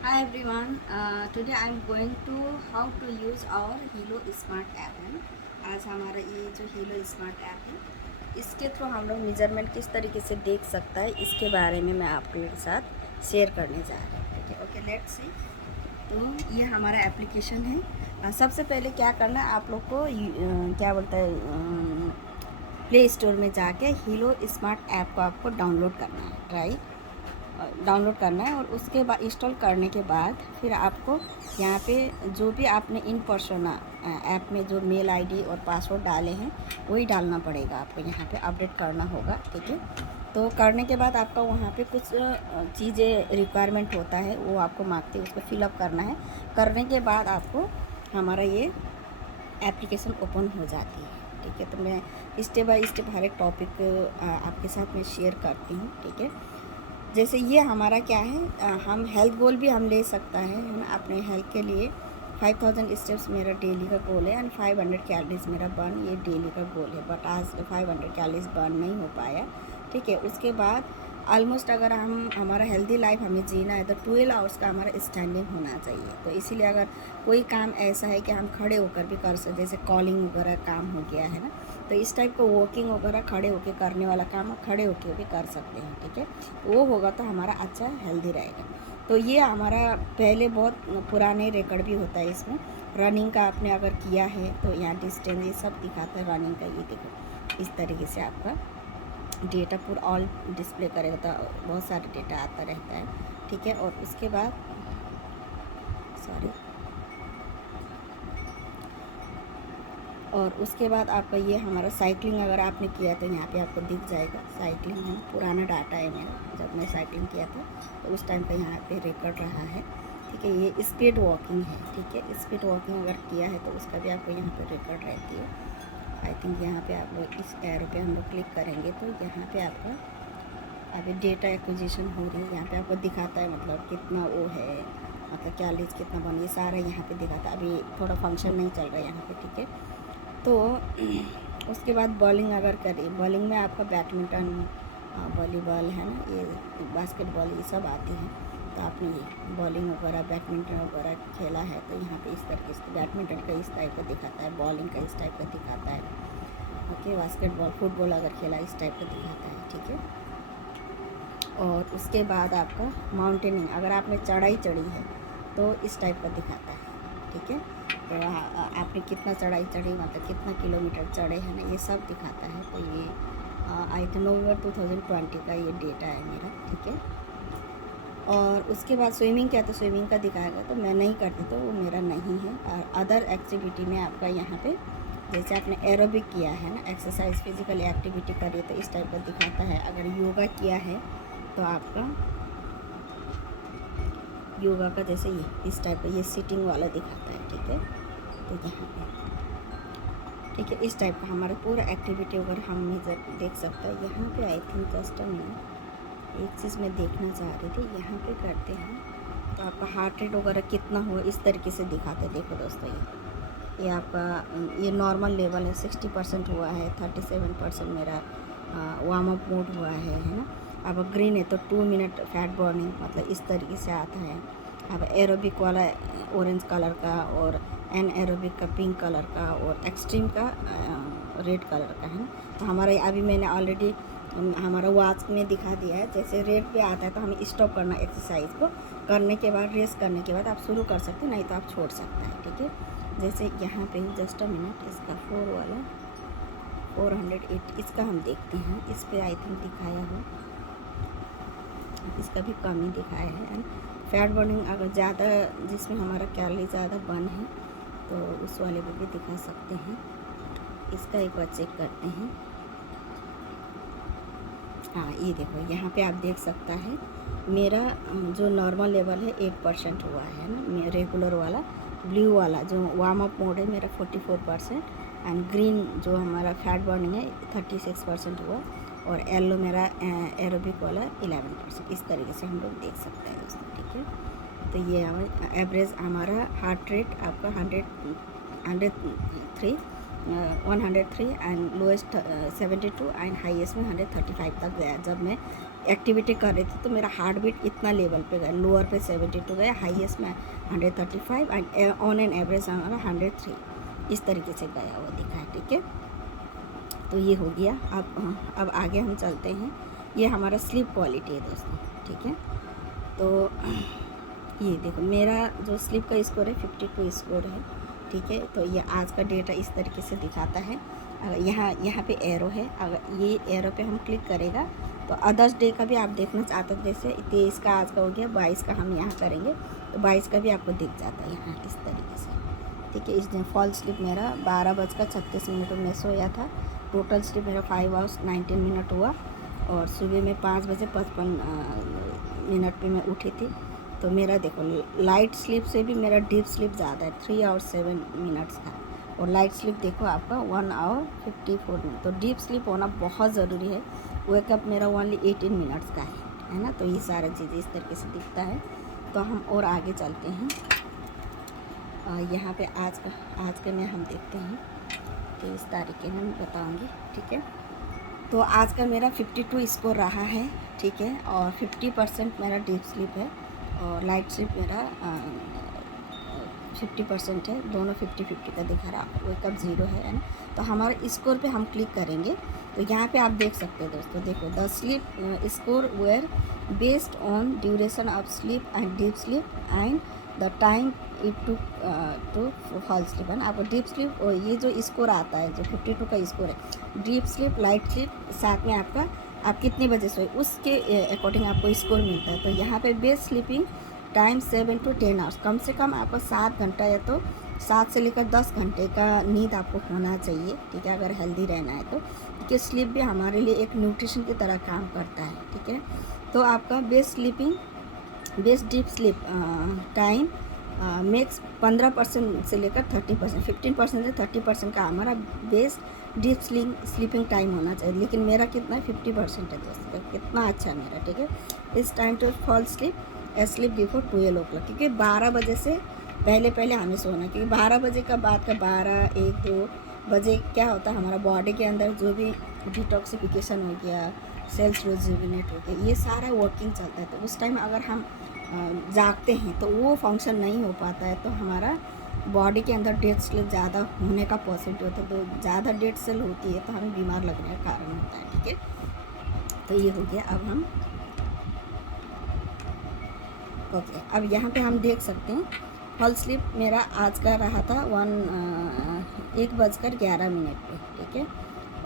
Hi everyone. Today I'm going to how to use our Hilo Smart app है। आज हमारा ये जो Hilo Smart app है इसके थ्रू हम लोग मेजरमेंट किस तरीके से देख सकता है इसके बारे में मैं आपके साथ शेयर करने जा रहा हूँ। ठीक है, ओके लेट्स सी। तो ये हमारा एप्लीकेशन है। सबसे पहले क्या करना है आप लोग को क्या बोलता है प्ले स्टोर में जाके हीलो स्मार्ट ऐप को आपको डाउनलोड करना है। राइट, डाउनलोड करना है और उसके बाद इंस्टॉल करने के बाद फिर आपको यहाँ पे जो भी आपने इन पर्सोना ऐप में जो मेल आईडी और पासवर्ड डाले हैं वही डालना पड़ेगा आपको। यहाँ पे अपडेट करना होगा। ठीक है, तो करने के बाद आपका वहाँ पे कुछ चीज़ें रिक्वायरमेंट होता है वो आपको मांगते हैं, उसको फिलअप करना है। करने के बाद आपको हमारा ये एप्लीकेशन ओपन हो जाती है। ठीक है, तो मैं स्टेप बाय स्टेप हर एक टॉपिक आपके साथ में शेयर करती हूँ। ठीक है, जैसे ये हमारा क्या है, हम हेल्थ गोल भी हम ले सकता है ना। अपने हेल्थ के लिए 5000 स्टेप्स मेरा डेली का गोल है एंड 500 कैलोरीज मेरा बर्न ये डेली का गोल है। बट आज 500 कैलोरीज बर्न नहीं हो पाया। ठीक है, उसके बाद ऑलमोस्ट अगर हम हमारा हेल्दी लाइफ हमें जीना है तो 12 आवर्स का हमारा स्टैंडिंग होना चाहिए। तो इसीलिए अगर कोई काम ऐसा है कि हम खड़े होकर भी कर सकते, जैसे कॉलिंग वगैरह काम हो गया है ना, तो इस टाइप का वॉकिंग वगैरह खड़े होकर करने वाला काम खड़े होकर भी कर सकते हैं। ठीक है, वो होगा तो हमारा अच्छा हेल्दी रहेगा। तो ये हमारा पहले बहुत पुराने रिकॉर्ड भी होता है इसमें। रनिंग का आपने अगर किया है तो यहाँ डिस्टेंस ये सब दिखाता है रनिंग का। ये देखो इस तरीके से आपका डेटा पूरा ऑल डिस्प्ले करेगा तो बहुत सारे डेटा आता रहता है। ठीक है, और उसके बाद सॉरी और उसके बाद आपका ये हमारा साइकिलिंग अगर आपने किया तो यहाँ पे आपको दिख जाएगा। साइकिलिंग है, पुराना डाटा है मेरा, जब मैं साइकिलिंग किया था तो उस टाइम पे यहाँ पे रिकॉर्ड रहा है। ठीक है, ये स्पीड वॉकिंग है। ठीक है, स्पीड वॉकिंग अगर किया है तो उसका भी आपको यहाँ पे रिकॉर्ड रहती है। आई थिंक यहाँ पे आप लोग इस एरो पे हम लोग क्लिक करेंगे तो यहाँ पे आपका अभी डेटा एक्विजिशन हो रही है। यहाँ पे आपको दिखाता है मतलब कितना वो है, मतलब कैलोरीज कितना बन, ये सारा यहाँ पे दिखाता है। अभी थोड़ा फंक्शन नहीं चल रहा है यहाँ पे। ठीक है, तो उसके बाद बॉलिंग अगर करें, बॉलिंग में आपका बैडमिंटन वॉलीबॉल है ना, ये बास्केटबॉल ये सब आते हैं। तो आपने ये बॉलिंग वगैरह बैडमिंटन वगैरह खेला है तो यहाँ पे इस तरीके से बैडमिंटन का इस टाइप का दिखाता है, बॉलिंग का इस टाइप का दिखाता है। ओके, बास्केटबॉल फुटबॉल अगर खेला इस टाइप का दिखाता है। ठीक है, और उसके बाद आपका माउंटेनिंग अगर आपने चढ़ाई चढ़ी है तो इस टाइप का दिखाता है। ठीक है, तो आपने कितना चढ़ाई चढ़ी, मतलब कितना किलोमीटर चढ़े हैं ना, ये सब दिखाता है। तो ये आई थिंक नवंबर 2020 का ये डेटा है मेरा। ठीक है, और उसके बाद स्विमिंग क्या, तो स्विमिंग का दिखाएगा तो मैं नहीं करती तो वो मेरा नहीं है। और अदर एक्टिविटी में आपका यहाँ पे जैसे आपने एरोबिक किया है ना, एक्सरसाइज फिजिकल एक्टिविटी करिए तो इस टाइप का दिखाता है। अगर योगा किया है तो आपका योगा का जैसे ये इस टाइप का ये सिटिंग वाला दिखाता है। ठीक है, तो यहाँ पे ठीक है इस टाइप का हमारा पूरा एक्टिविटी अगर हम देख सकते हैं। यहाँ पे आई थिंक जस्ट मिनट एक चीज़ मैं देखना चाह रही थी, यहाँ पे करते हैं तो आपका हार्ट रेट वगैरह कितना हुआ इस तरीके से दिखाते हैं। देखो दोस्तों ये आपका ये नॉर्मल लेवल है, 60% हुआ है, 37% मेरा वार्म अप मोड हुआ है ना। अब ग्रीन है तो 2 मिनट फैट बर्निंग, मतलब इस तरीके से आता है। अब एरोबिक वाला ऑरेंज कलर का और एन एरोबिक का पिंक कलर का और एक्सट्रीम का रेड कलर का है ना। तो हमारा अभी मैंने ऑलरेडी हमारा वॉच में दिखा दिया है। जैसे रेड पे आता है तो हमें स्टॉप करना एक्सरसाइज को, करने के बाद रेस्ट करने के बाद आप शुरू कर सकते हैं, नहीं तो आप छोड़ सकते हैं। ठीक है, जैसे यहाँ पे जस्ट अ मिनट इसका 4 वाला 408 इसका हम देखते हैं। इस पे आई थिंक दिखाया हो, इसका भी कम ही दिखाया है। एंड फैट बर्निंग अगर ज़्यादा जिसमें हमारा कैलोरी ज़्यादा बर्न है तो उस वाले पे भी दिखा सकते हैं। इसका एक बार चेक करते हैं। हाँ ये देखो यहाँ पे आप देख सकता है मेरा जो नॉर्मल लेवल है 8% हुआ है ना। रेगुलर वाला ब्लू वाला जो वार्म अप मोड है मेरा 44% एंड ग्रीन जो हमारा फैट बर्निंग है 36% हुआ और येलो मेरा एरोबिक वाला 11%। इस तरीके से हम लोग देख सकते हैं दोस्तों। ठीक है, तो ये एवरेज हमारा हार्ट रेट आपका 103 एंड लोएस्ट 72 एंड हाईएस्ट में 135 तक गया जब मैं एक्टिविटी कर रही थी तो मेरा हार्ट बीट इतना लेवल पे गया, लोअर पे 72 गया, हाईएस्ट में 135 एंड ऑन एन एवरेज हमारा 103 इस तरीके से गया हुआ दिखा है। ठीक है, तो ये हो गया। अब आगे हम चलते हैं। ये हमारा स्लीप क्वालिटी है दोस्तों। ठीक है, तो ये देखो मेरा जो स्लीप का स्कोर है 52 स्कोर है। ठीक है, तो ये आज का डेटा इस तरीके से दिखाता है। अगर यहाँ पे एरो है, अगर ये एरो पे हम क्लिक करेगा तो अदर्स डे का भी आप देखना चाहते हो, जैसे 23 का आज का हो गया, 22 का हम यहाँ करेंगे तो 22 का भी आपको दिख जाता है यहाँ इस तरीके से। ठीक है, इस दिन फॉल स्लीप मेरा 12:36 में सोया था। टोटल स्लीप मेरा 5 आवर्स 19 मिनट हुआ और सुबह में 5:55 पे मैं उठी थी। तो मेरा देखो लाइट स्लीप से भी मेरा डीप स्लीप ज़्यादा है, 3 आवर्स 7 मिनट्स का, और लाइट स्लीप देखो आपका 1 आवर 54 मिनट। तो डीप स्लीप होना बहुत ज़रूरी है। वेकअप मेरा ओनली 18 मिनट्स का है ना। तो ये सारा चीज़ इस तरीके से दिखता है। तो हम और आगे चलते हैं। यहाँ पे आज के में हम देखते हैं कि इस तारीख में मैं बताऊँगी। ठीक है, तो आज का मेरा 52 स्कोर रहा है। ठीक है, और 50% मेरा डीप स्लीप है और लाइट स्लीप मेरा 50% है। दोनों 50-50 का दिखा रहा, वेकअप 0 है ना। तो हमारे स्कोर पे हम क्लिक करेंगे तो यहाँ पे आप देख सकते हैं दोस्तों, देखो the sleep score were based on duration of sleep and deep sleep and the time it to fall sleep है ना। आपको डीप स्लीप और ये जो स्कोर आता है जो 52 का स्कोर है, डीप स्लीप लाइट स्लीप साथ में आपका आप कितने बजे सोए उसके अकॉर्डिंग आपको स्कोर मिलता है। तो यहाँ पे best sleeping time 7 to 10 hours, कम से कम आपको 7 घंटा या तो 7 से लेकर 10 घंटे का नींद आपको होना चाहिए। ठीक है, अगर हेल्दी रहना है तो, क्योंकि स्लीप भी हमारे लिए एक न्यूट्रिशन की तरह काम करता है। ठीक है, तो आपका best deep sleep time makes 15% से लेकर 30%, 15% से 30% का हमारा बेस्ट डीप स्लीपिंग टाइम होना चाहिए। लेकिन मेरा कितना है 50% है दोस्तों, कितना अच्छा है मेरा। ठीक है, इस time to fall sleep before 12 o'clock, क्योंकि 12 बजे से पहले हमें सोना, क्योंकि 12 बजे का बाद का 12, 1, 2 बजे क्या होता है हमारा बॉडी के अंदर जो भी डिटॉक्सिफिकेशन हो गया, सेल्स रिजुविनेट हो गया, ये सारा वर्किंग चलता है। तो उस टाइम अगर हम जागते हैं तो वो फंक्शन नहीं हो पाता है, तो हमारा बॉडी के अंदर डेड सेल ज़्यादा होने का पॉसिबिलिटी होता है। तो ज़्यादा डेड सेल होती है तो हमें बीमार लगने का कारण होता है। ठीक है, तो ये हो गया। अब हम ओके, अब यहाँ पे हम देख सकते हैं फॉल स्लीप मेरा आज का रहा था 1:11 पे। ठीक है,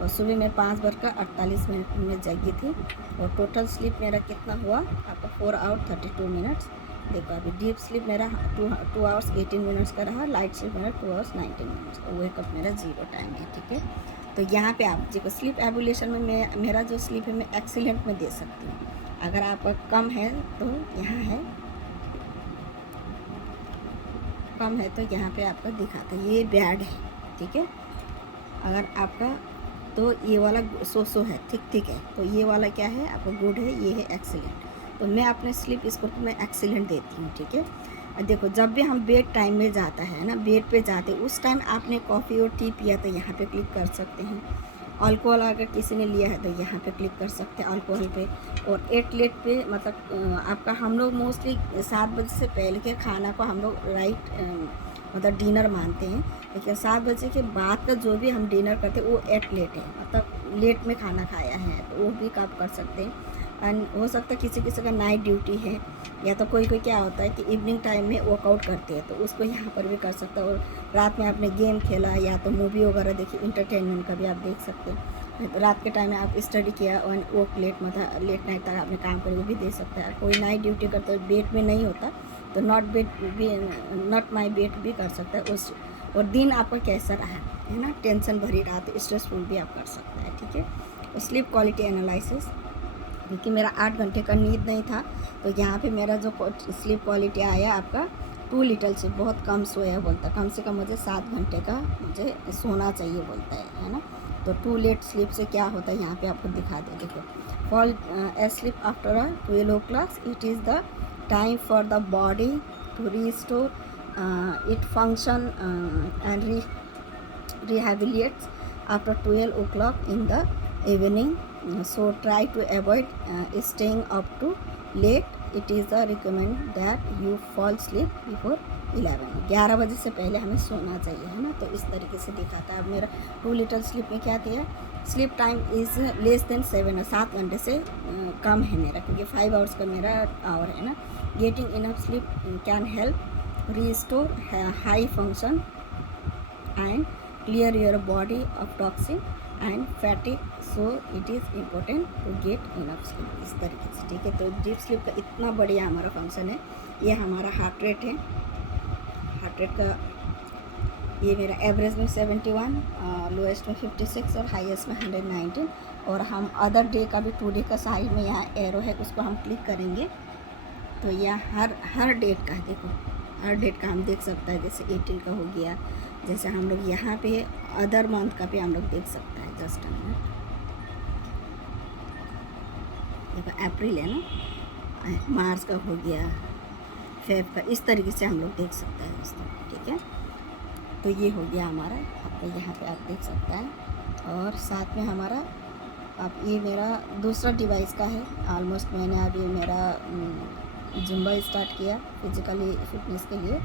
और सुबह में 5:48 में जगी थी और टोटल स्लीप मेरा कितना हुआ आपका 4 आवर 32 मिनट्स। देखो अभी डीप स्लीप मेरा 2 आवर्स 18 मिनट्स का रहा, लाइट स्लीप मेरा 2 आवर्स 19 मिनट्स का, वेकअप मेरा 0 टाइम है। ठीक है, तो यहाँ पे आप देखो स्लीप एवोल्यूशन में मेरा जो स्लीप है मैं एक्सीलेंट में दे सकती हूँ। अगर आपका कम है तो यहाँ है, कम है तो यहाँ पे आपका दिखाता है ये बैड है। ठीक है, अगर आपका तो ये वाला सो है, ठीक है, तो ये वाला क्या है आपका गुड है, ये है एक्सीलेंट। तो मैं अपने स्लीप स्कोर को मैं एक्सीलेंट देती हूँ। ठीक है, और देखो जब भी हम बेड टाइम में जाता है ना, बेड पे जाते उस टाइम आपने कॉफ़ी और टी पिया तो यहाँ पे क्लिक कर सकते हैं। अल्कोहल अगर किसी ने लिया है तो यहाँ पे क्लिक कर सकते हैं अल्कोहल पे। और एट लेट पे मतलब आपका हम लोग मोस्टली 7 बजे से पहले के खाना को हम लोग मतलब डिनर मानते हैं, लेकिन 7 बजे के बाद का जो भी हम डिनर करते हैं वो एट लेट है, मतलब लेट में खाना खाया है, तो वो भी आप कर सकते हैं। एंड हो सकता है किसी का नाइट ड्यूटी है, या तो कोई क्या होता है कि इवनिंग टाइम में वर्कआउट करते हैं तो उसको यहाँ पर भी कर सकता है। और रात में आपने गेम खेला या तो मूवी वगैरह देखी, इंटरटेनमेंट का भी आप देख सकते हैं। तो रात के टाइम में आप स्टडी किया और वो लेट लेट नाइट तक आपने काम करे, वो भी दे सकता है। कोई नाइट ड्यूटी करता है बेड में नहीं होता तो नॉट माई बेड भी कर सकता है उस। और दिन आपका कैसा रहा है ना, टेंशन भरी रात, स्ट्रेसफुल भी आप कर सकते हैं। ठीक है, और स्लीप क्वालिटी एनालिसिस, क्योंकि मेरा 8 घंटे का नींद नहीं था तो यहाँ पे मेरा जो स्लीप क्वालिटी आया आपका 2 लिटल से बहुत कम सोया बोलता है, कम से कम मुझे 7 घंटे का मुझे सोना चाहिए बोलता है ना। तो 2 लेट स्लीप से क्या होता है यहाँ पे आपको दिखा दे। देखो fall sleep after 12 o'clock, it is the time for the body to restore it function and rehabilitates after 12 o'clock in the evening. So try to avoid staying up too late. It is recommend that you fall sleep before 11. 11 बजे से पहले हमें सोना चाहिए, है ना. तो इस तरीके से दिखाता है. अब मेरा 2 लीटर स्लीप में क्या दिया, sleep time is less than 7, 7 घंटे से कम है मेरा, क्योंकि 5 आवर्स का मेरा आवर है ना. Getting enough sleep can help restore high function and clear your body of toxin and fatigue. So it is important to get enough sleep. इस तरीके से, ठीक है. तो डीप स्लीप का इतना बढ़िया हमारा फंक्शन है. ये हमारा हार्ट रेट है. हार्ट रेट का ये मेरा एवरेज में 71, लोएस्ट में 56 और हाईएस्ट में 119. और हम अदर डे का भी 2 डे का साइड में यहाँ एरो है, उसको हम क्लिक करेंगे तो यह हर डेट का है. देखो हर डेट का हम देख सकता है. जैसे 18 का हो गया, जैसे हम लोग यहाँ पे अदर मंथ का भी हम लोग देख सकता है. जस्ट हम देखो अप्रैल है ना, मार्च का हो गया, फेब का, इस तरीके से हम लोग देख सकते हैं दोस्तों, ठीक है. तो ये हो गया हमारा, आपको यहाँ पे आप देख सकता है. और साथ में हमारा आप ये मेरा दूसरा डिवाइस का है. ऑलमोस्ट मैंने अभी मेरा जुम्बा स्टार्ट किया फिज़िकली फिटनेस के लिए,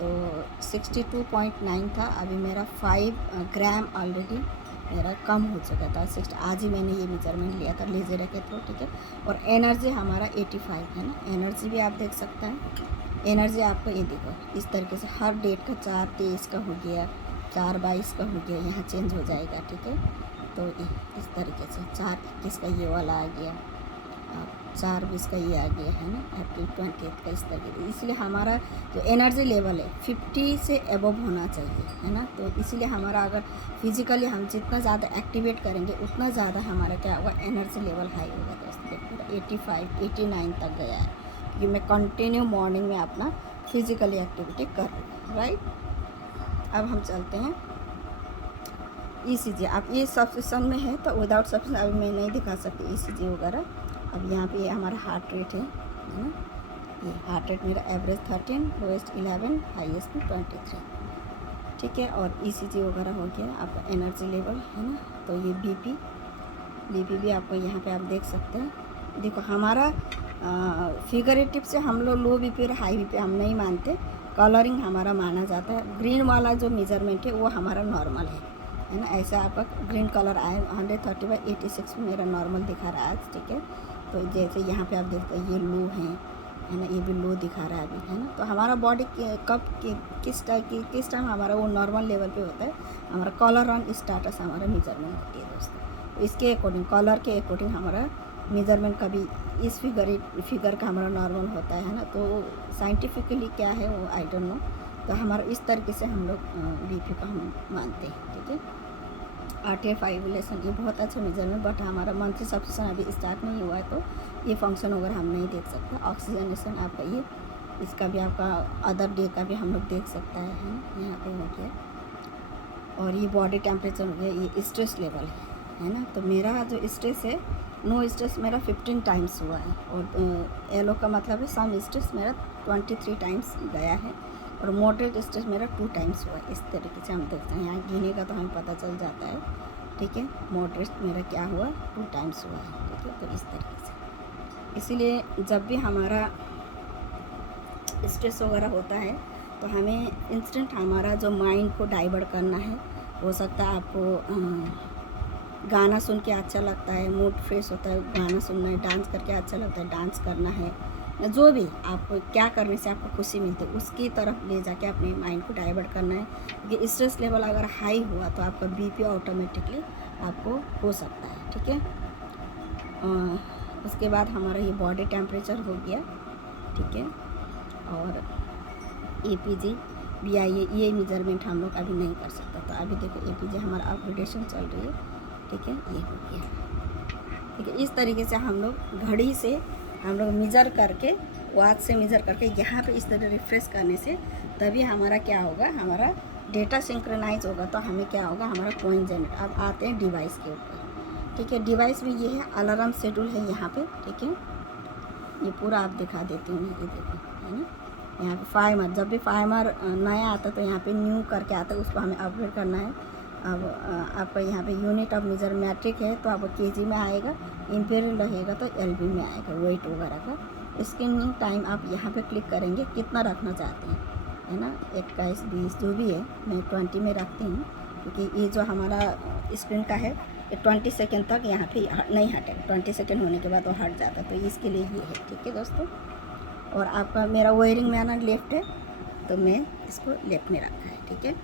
तो 62.9 था. अभी मेरा 5 ग्राम ऑलरेडी मेरा कम हो चुका था. 6 आज ही मैंने ये मेजरमेंट लिया था लेज़र के थ्रू, ठीक है. और एनर्जी हमारा 85 है ना. एनर्जी भी आप देख सकते हैं. एनर्जी आपको ये देखो इस तरीके से हर डेट का 4/23 का हो गया, 4/22 का हो गया, यहाँ चेंज हो जाएगा, ठीक है. तो इस तरीके से 4/21 का ये वाला आ गया, 4/20 का ये आ गया, है ना. अप्रैल 28 का इस तरीके से. इसलिए हमारा जो एनर्जी लेवल है 50 से एबव होना चाहिए, है ना. तो इसीलिए हमारा अगर फिज़िकली हम जितना ज़्यादा एक्टिवेट करेंगे उतना ज़्यादा हमारा क्या होगा, एनर्जी लेवल हाई होगा दोस्तों. देखो 85 89 तक गया है, कि मैं कंटिन्यू मॉर्निंग में अपना फिज़िकली एक्टिविटी कर रही हूँ, राइट. अब हम चलते हैं ECG. अब ये सब्सक्रिप्शन में है तो विदाउट सब्सक्रिप्शन अभी मैं नहीं दिखा सकती ECG वगैरह. अब यहाँ पे ये हमारा हार्ट रेट है ना. ये हार्ट रेट मेरा एवरेज 13, लोएस्ट 11, हाईएस्ट में 23, ठीक है. और ECG वगैरह हो गया. आपका एनर्जी लेवल है ना. तो ये BP भी आपको यहाँ पे आप देख सकते हैं. देखो हमारा फिगरेटिव से हम लोग लो BP और हाई BP हम नहीं मानते. कलरिंग हमारा माना जाता है. ग्रीन वाला जो मेजरमेंट है वो हमारा नॉर्मल है ना. ऐसा आपका ग्रीन कलर आए 130/86 में मेरा नॉर्मल दिखा रहा है, ठीक है. तो जैसे यहाँ पे आप देखते हैं ये लो है ना, ये भी लो दिखा रहा है अभी, है ना. तो हमारा बॉडी कब किस टाइम हमारा वो नॉर्मल लेवल पे होता है. हमारा कलर ऑन स्टाटस हमारा मेजरमेंट होती है दोस्तों. तो इसके अकॉर्डिंग कलर के अकॉर्डिंग हमारा मेजरमेंट कभी इस फिगर का हमारा नॉर्मल होता है ना. तो साइंटिफिकली क्या है वो आई डोंट नो. तो हमारा इस तरीके से हम लोग BP को हम मानते हैं, ठीक है. RTF फाइब्रिलेशन ये बहुत अच्छा मेजरमेंट, बट हमारा मंथली सब्सक्रिप्शन अभी स्टार्ट नहीं हुआ है तो ये फंक्शन वगैरह हम नहीं देख सकते. ऑक्सीजनेशन आपका ये, इसका भी आपका अदर डे का भी हम लोग देख सकता है ना. यहाँ पे हो गया. और ये बॉडी टेम्परेचर हो गया. ये स्ट्रेस लेवल है ना. तो मेरा जो स्ट्रेस है, नो स्ट्रेस मेरा 15 टाइम्स हुआ है. और येलो का मतलब है सम स्ट्रेस मेरा 23 टाइम्स गया है. और मॉडरेट स्ट्रेस मेरा 2 टाइम्स हुआ है. इस तरीके से हम देखते हैं. यहाँ गिने का तो हमें पता चल जाता है, ठीक है. मॉडरेट मेरा क्या हुआ, 2 टाइम्स हुआ है, ठीक है. तो इस तरीके से, इसीलिए जब भी हमारा स्ट्रेस वगैरह होता है तो हमें इंस्टेंट हमारा जो माइंड को डाइवर्ट करना है. हो सकता है आपको गाना सुन के अच्छा लगता है, मूड फ्रेश होता है, गाना सुनना है. डांस करके अच्छा लगता है, डांस करना है. जो भी आपको क्या करने से आपको खुशी मिलती है उसकी तरफ ले जाके अपने माइंड को डाइवर्ट करना है. क्योंकि स्ट्रेस लेवल अगर हाई हुआ तो आपका BP ऑटोमेटिकली आपको हो सकता है, ठीक है. उसके बाद हमारा ये बॉडी टेम्परेचर हो गया, ठीक है. और EPG BIA ये मेजरमेंट हम लोग अभी नहीं कर सकता. तो अभी देखो EPG हमारा अपग्रेडेशन चल रही है, ठीक है. ये हो गया, ठीक है. इस तरीके से हम लोग घड़ी से हम लोग मेज़र करके, वॉच से मेज़र करके यहाँ पे इस तरह रिफ्रेश करने से तभी हमारा क्या होगा, हमारा डेटा सिंक्रोनाइज होगा. तो हमें क्या होगा, हमारा कॉइन जनरेट. अब आते हैं डिवाइस के ऊपर, ठीक है. डिवाइस में ये है अलार्म शेड्यूल है यहाँ पे, ठीक है. ये पूरा आप दिखा देती हूँ. ये देखो है ना. यहाँ पे फाइमर, जब भी फाइमर नया आता है तो यहाँ पे न्यू करके आता है, उसको हमें अपग्रेड करना है. अब आपका यहाँ पे यूनिट ऑफ मेजर मैट्रिक है तो आपको केजी में आएगा, इंपीरियल रहेगा तो एलबी में आएगा, वेट वगैरह का। स्कैनिंग टाइम आप यहाँ पे क्लिक करेंगे कितना रखना चाहते हैं, है ना, 21, 20 जो भी है, मैं 20 में रखती हूँ क्योंकि ये जो हमारा स्क्रीन का है ये 20 सेकेंड तक यहाँ पे नहीं हटेगा, 20 सेकेंड होने के बाद वो हट जाता, तो इसके लिए ये है, ठीक है दोस्तों। और आपका मेरा वायरिंग में आना लेफ़्ट है तो मैं इसको लेफ़्ट में रखा है, ठीक है।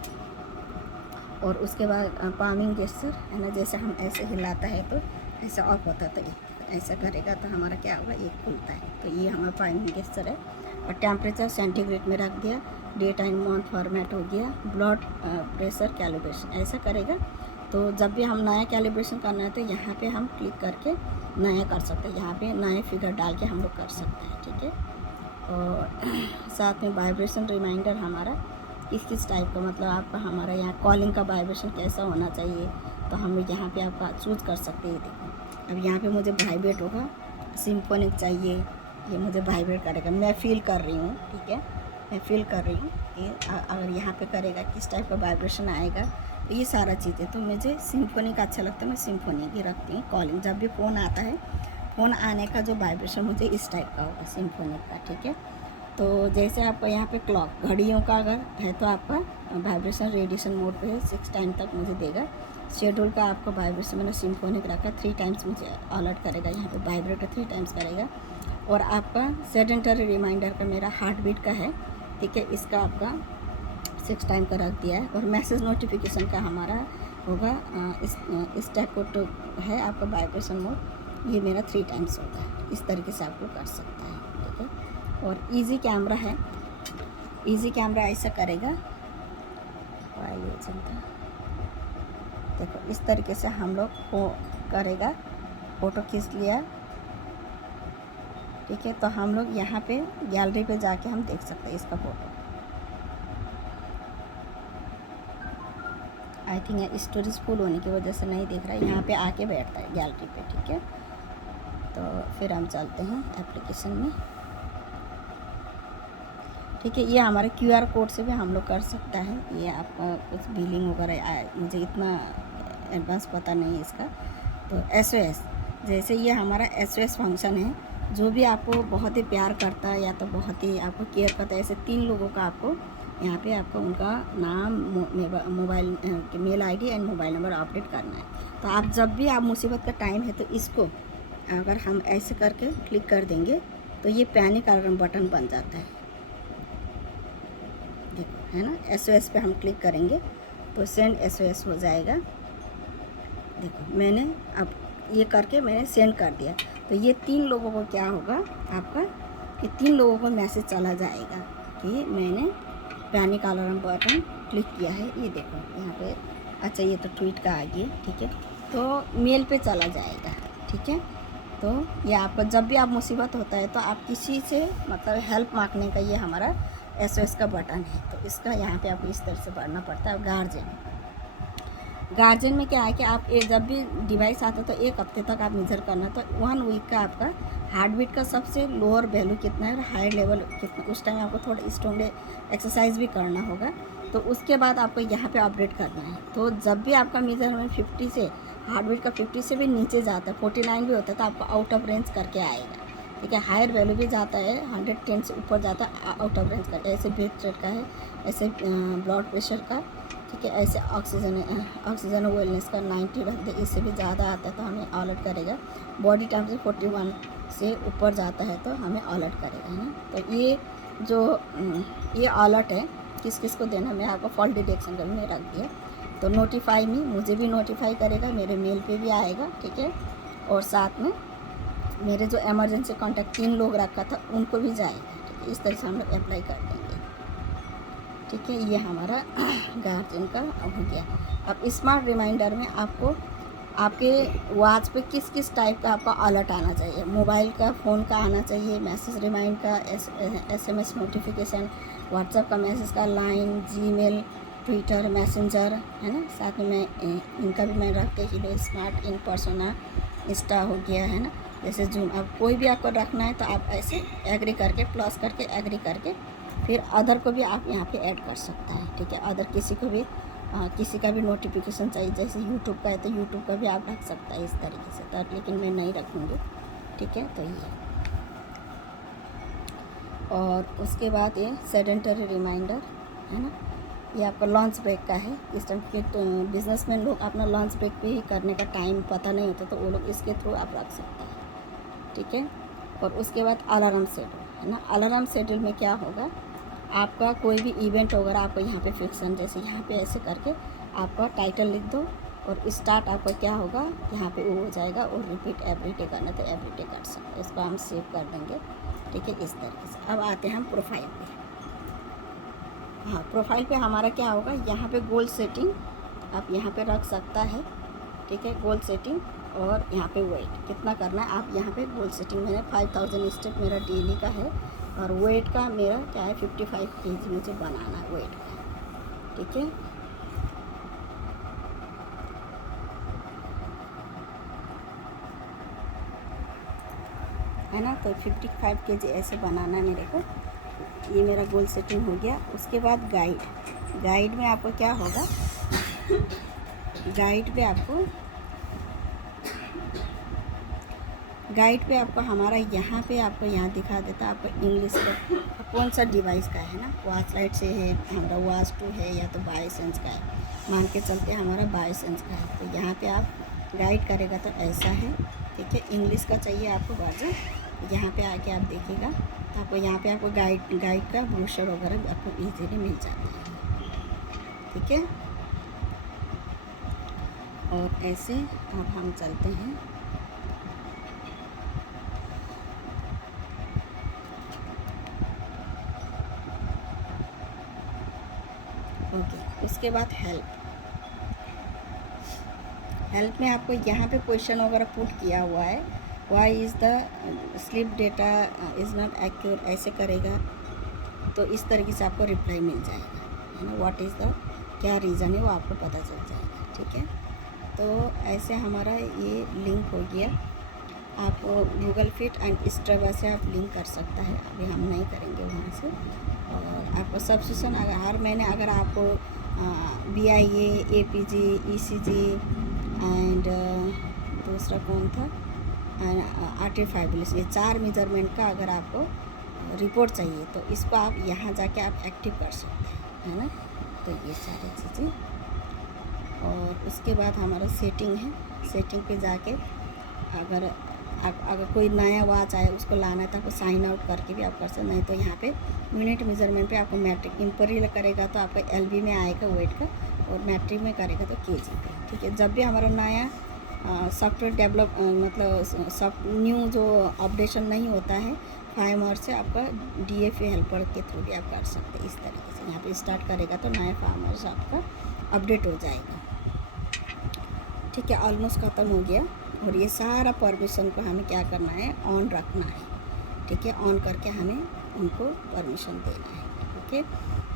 और उसके बाद पामिंग जेस्चर है ना, जैसे हम ऐसे हिलाता है तो ऐसा ऑफ होता है, तो ऐसा करेगा तो हमारा क्या होगा, ये खुलता है, तो ये हमारा पामिंग जेस्चर है। और टेम्परेचर सेंटीग्रेड में रख दिया, डेट एंड मंथ फॉर्मेट हो गया, ब्लड प्रेशर कैलिब्रेशन ऐसा करेगा। तो जब भी हम नया कैलिब्रेशन करना है तो यहाँ पे हम क्लिक करके नया कर सकते हैं, यहाँ पे नए फिगर डाल के हम लोग कर सकते हैं, ठीक है। और साथ में वाइब्रेशन रिमाइंडर हमारा किस टाइप का, मतलब आपका हमारा यहाँ कॉलिंग का वाइब्रेशन कैसा होना चाहिए, तो हम यहाँ पे आपका चूज़ कर सकते हैं। देखो अब यहाँ पे मुझे वाइब्रेट होगा, सिम्फोनिक चाहिए, ये मुझे वाइब्रेट करेगा, मैं फील कर रही हूँ, ठीक है, मैं फील कर रही हूँ। ये अगर यहाँ पे करेगा किस टाइप का वाइब्रेशन आएगा, तो ये सारा चीज़ें, तो मुझे सिम्फोनिक अच्छा लगता है, मैं सिम्फोनिक ही रखती हूँ। कॉलिंग जब भी फ़ोन आता है, फ़ोन आने का जो वाइब्रेशन मुझे इस टाइप का होगा, सिम्फोनिक का, ठीक है। तो जैसे आपका यहाँ पे क्लॉक घड़ियों का अगर है तो आपका वाइब्रेशन रेडिएशन मोड पे है, 6 टाइम तक मुझे देगा। शेड्यूल का आपका वाइब्रेशन मैंने सिम्फोनिक रखा, 3 टाइम्स मुझे अलर्ट करेगा, यहाँ पे वाइब्रेट 3 टाइम्स करेगा। और आपका सेडेंटरी रिमाइंडर का मेरा हार्ट बीट का है, ठीक है, इसका आपका 6 टाइम का रख दिया है। और मैसेज नोटिफिकेशन का हमारा होगा इस टाइप को तो है आपका वाइब्रेशन मोड, ये मेरा 3 टाइम्स होगा। इस तरीके से आपको कर सकता है, ठीक है। और इजी कैमरा है, इजी कैमरा ऐसा करेगा, देखो इस तरीके से हम लोग करेगा, फ़ोटो खींच लिया, ठीक है। तो हम लोग यहाँ पे गैलरी पे जाके हम देख सकते हैं इसका photo. I think storage full होने की वजह से नहीं दिख रहा है, यहाँ पे आके बैठता है गैलरी पे, ठीक है। तो फिर हम चलते हैं एप्लीकेशन में, ठीक है। ये हमारे QR कोड से भी हम लोग कर सकता है, ये आपका कुछ बिलिंग वगैरह मुझे इतना एडवांस पता नहीं है इसका। तो SOS, जैसे ये हमारा SOS फंक्शन है, जो भी आपको बहुत ही प्यार करता है या तो बहुत ही आपको केयर करता है, ऐसे 3 लोगों का आपको यहाँ पे आपको उनका नाम, mobile mail ID and mobile number update करना है। तो आप जब भी आप मुसीबत का टाइम है तो इसको अगर हम ऐसे करके क्लिक कर देंगे तो ये पैनिक अलार्म बटन बन जाता है, देखो, है ना। SOS पे हम क्लिक करेंगे तो सेंड SOS हो जाएगा। देखो मैंने अब ये करके मैंने सेंड कर दिया, तो ये 3 लोगों को क्या होगा आपका, कि 3 लोगों को मैसेज चला जाएगा कि मैंने पैनिक अलार्म बटन क्लिक किया है। ये देखो यहाँ पे, अच्छा ये तो ट्वीट का आ गया, ठीक है, तो मेल पे चला जाएगा, ठीक है। तो ये आपका जब भी आप मुसीबत होता है तो आप किसी से मतलब हेल्प मांगने का ये हमारा SOS का बटन है, तो इसका यहाँ पे आपको इस तरह से भरना पड़ता है। गार्जियन में क्या है कि आप जब भी डिवाइस आता है तो 1 हफ्ते तक आप मेजर करना, तो 1 वीक का आपका हार्ट बीट का सबसे लोअर वैल्यू कितना है और हाई लेवल कितना, उस टाइम आपको थोड़ा स्ट्रॉन्ग एक्सरसाइज भी करना होगा। तो उसके बाद आपको यहाँ पे अपडेट करना है। तो जब भी आपका मेजरमेंट 50 से, हार्ट बीट का 50 से भी नीचे जाता है, 49 भी होता है, तो आपको आउट ऑफ रेंज करके आएगा, ठीक है। हायर वैल्यू भी जाता है, 110 से ऊपर जाता है, आउट ऑफ रेंज करता है। ऐसे ब्लड रेट का है, ऐसे ब्लड प्रेशर का, ठीक है, ऐसे ऑक्सीजन वेलनेस का 90 रख दे, इससे भी ज़्यादा आता है तो हमें अलर्ट करेगा। बॉडी टेम्परेचर 41 से ऊपर जाता है तो हमें अलर्ट करेगा, है ना। तो ये जो ये अलर्ट है किस किस को देना, मैं आपको फॉल्ट डिटेक्शन का भी मैं रख दिया। तो नोटिफाई मी, मुझे भी नोटिफाई करेगा, मेरे मेल पे भी आएगा, ठीक है। और साथ में मेरे जो इमरजेंसी कॉन्टैक्ट 3 लोग रखा था उनको भी जाएगा, ठीक है। इस तरह से हम लोग अप्लाई कर देंगे, ठीक है। ये हमारा गार्जियन का हो गया। अब स्मार्ट रिमाइंडर में आपको आपके वॉच पे किस किस टाइप का आपका अलर्ट आना चाहिए, मोबाइल का, फ़ोन का आना चाहिए, मैसेज रिमाइंड का, SMS नोटिफिकेशन, व्हाट्सएप का मैसेज का, लाइन, जीमेल, ट्विटर, मैसेंजर, है ना। साथ में मैं इनका भी मैं रख के हिलो स्मार्ट, इन पर्सोना, इंस्टा हो गया, है ना। जैसे जूम, अब कोई भी आपको रखना है तो आप ऐसे एग्री करके, प्लस करके एग्री करके, फिर अदर को भी आप यहाँ पे ऐड कर सकता है, ठीक है। अदर किसी को भी किसी का भी नोटिफिकेशन चाहिए, जैसे यूट्यूब का है तो यूट्यूब का भी आप रख सकता है इस तरीके से, तो लेकिन मैं नहीं रखूँगी। ठीक है, तो ये और उसके बाद ये सेडेंटरी रिमाइंडर है ना, ये आपका लंच ब्रेक का है। इस टाइम के तो बिजनेसमैन लोग अपना लंच ब्रेक पे ही करने का टाइम पता नहीं होता, तो वो लोग इसके थ्रू आप रख सकते हैं। ठीक है, और उसके बाद अलार्म शेड्यूल है ना। अलार्म शेड्यूल में क्या होगा, आपका कोई भी इवेंट वगैरह आपको यहाँ पे फिक्सन, जैसे यहाँ पे ऐसे करके आपका टाइटल लिख दो और स्टार्ट आपका क्या होगा यहाँ पे वो हो जाएगा, और रिपीट एवरीडे करना तो एवरीडे कर सकते हैं। इसको हम सेव कर देंगे। ठीक है, इस तरीके से। अब आते हैं हम प्रोफाइल पे। हाँ, प्रोफाइल पे हमारा क्या होगा, यहाँ पे गोल सेटिंग आप यहाँ पे रख सकता है। ठीक है, गोल सेटिंग, और यहाँ पे वेट कितना करना है आप यहाँ पे गोल सेटिंग। मैंने 5000 स्टेप मेरा डेली का है, और वेट का मेरा क्या है 55 kg मुझे बनाना है वेट का। ठीक है ना, तो 55 kg ऐसे बनाना है मेरे को। ये मेरा गोल सेटिंग हो गया। उसके बाद गाइड में आपको क्या होगा, गाइड पे आपको हमारा यहाँ पे आपको यहाँ दिखा देता आपको इंग्लिश का कौन सा डिवाइस का है ना, वॉच लाइट से है हमारा, वॉच 2 है या तो बायसेंस का है, मान के चलते हमारा बायसेंस का है। तो यहाँ पे आप गाइड करेगा तो ऐसा है। ठीक है, इंग्लिश का चाहिए आपको वर्जन, यहाँ पे आके आप देखिएगा तो आपको यहाँ पे आपको गाइड का ब्रोशर वगैरह आपको ईजीली मिल जाता है। ठीक है, और ऐसे अब हम चलते हैं। ओके, उसके बाद हेल्प में आपको यहाँ पे क्वेश्चन वगैरह पुट किया हुआ है, why is the sleep data is not accurate, ऐसे करेगा तो इस तरीके से आपको रिप्लाई मिल जाएगा, है ना। व्हाट इज़ द क्या रीज़न है वो आपको पता चल जाएगा। ठीक है, तो ऐसे हमारा ये लिंक हो गया। आप गूगल फिट एंड स्ट्रवा से आप लिंक कर सकता है, अभी हम नहीं करेंगे वहाँ से। और आपको सब्सक्रिप्शन अगर हर महीने अगर आपको BIA, APG, ECG एंड दूसरा कौन था आर्टिफाइबलिस, ये 4 मेजरमेंट का अगर आपको रिपोर्ट चाहिए तो इसको आप यहाँ जाके आप एक्टिव कर सकते हैं, है ना। तो ये सारी चीज़ें, और उसके बाद हमारा सेटिंग है। सेटिंग पे जाके अगर कोई नया वॉच आए उसको लाना है तो आपको साइन आउट करके भी आप कर सकते, नहीं तो यहाँ पे मिनट मेजरमेंट पे आपको मैट्रिक इंपरी करेगा तो आपका LB में आएगा वेट का, और मैट्रिक में करेगा तो KG पे। ठीक है, जब भी हमारा नया सॉफ्टवेयर डेवलप मतलब न्यू जो अपडेशन नहीं होता है फार्मर से, आपका DFA हेल्पर के थ्रू भी आप कर सकते हैं इस तरीके से। यहाँ पे स्टार्ट करेगा तो नया फार्मर से आपका अपडेट हो जाएगा। ठीक है, ऑलमोस्ट ख़त्म हो गया। और ये सारा परमिशन को हमें क्या करना है, ऑन रखना है। ठीक है, ऑन करके हमें उनको परमिशन देना है। ठीक है,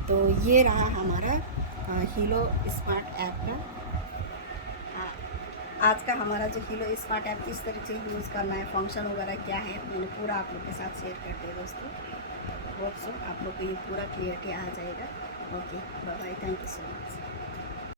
तो ये रहा हमारा हीलो स्मार्ट ऐप का आज का हमारा जो हीलो स्मार्ट ऐप किस तरीके से यूज़ करना है, फंक्शन वगैरह क्या है, मैंने पूरा आप लोग के साथ शेयर कर दिया दोस्तों। होप सो आप लोग को ये पूरा क्लियरिटी आ जाएगा। Okay, bye bye, thank you so much.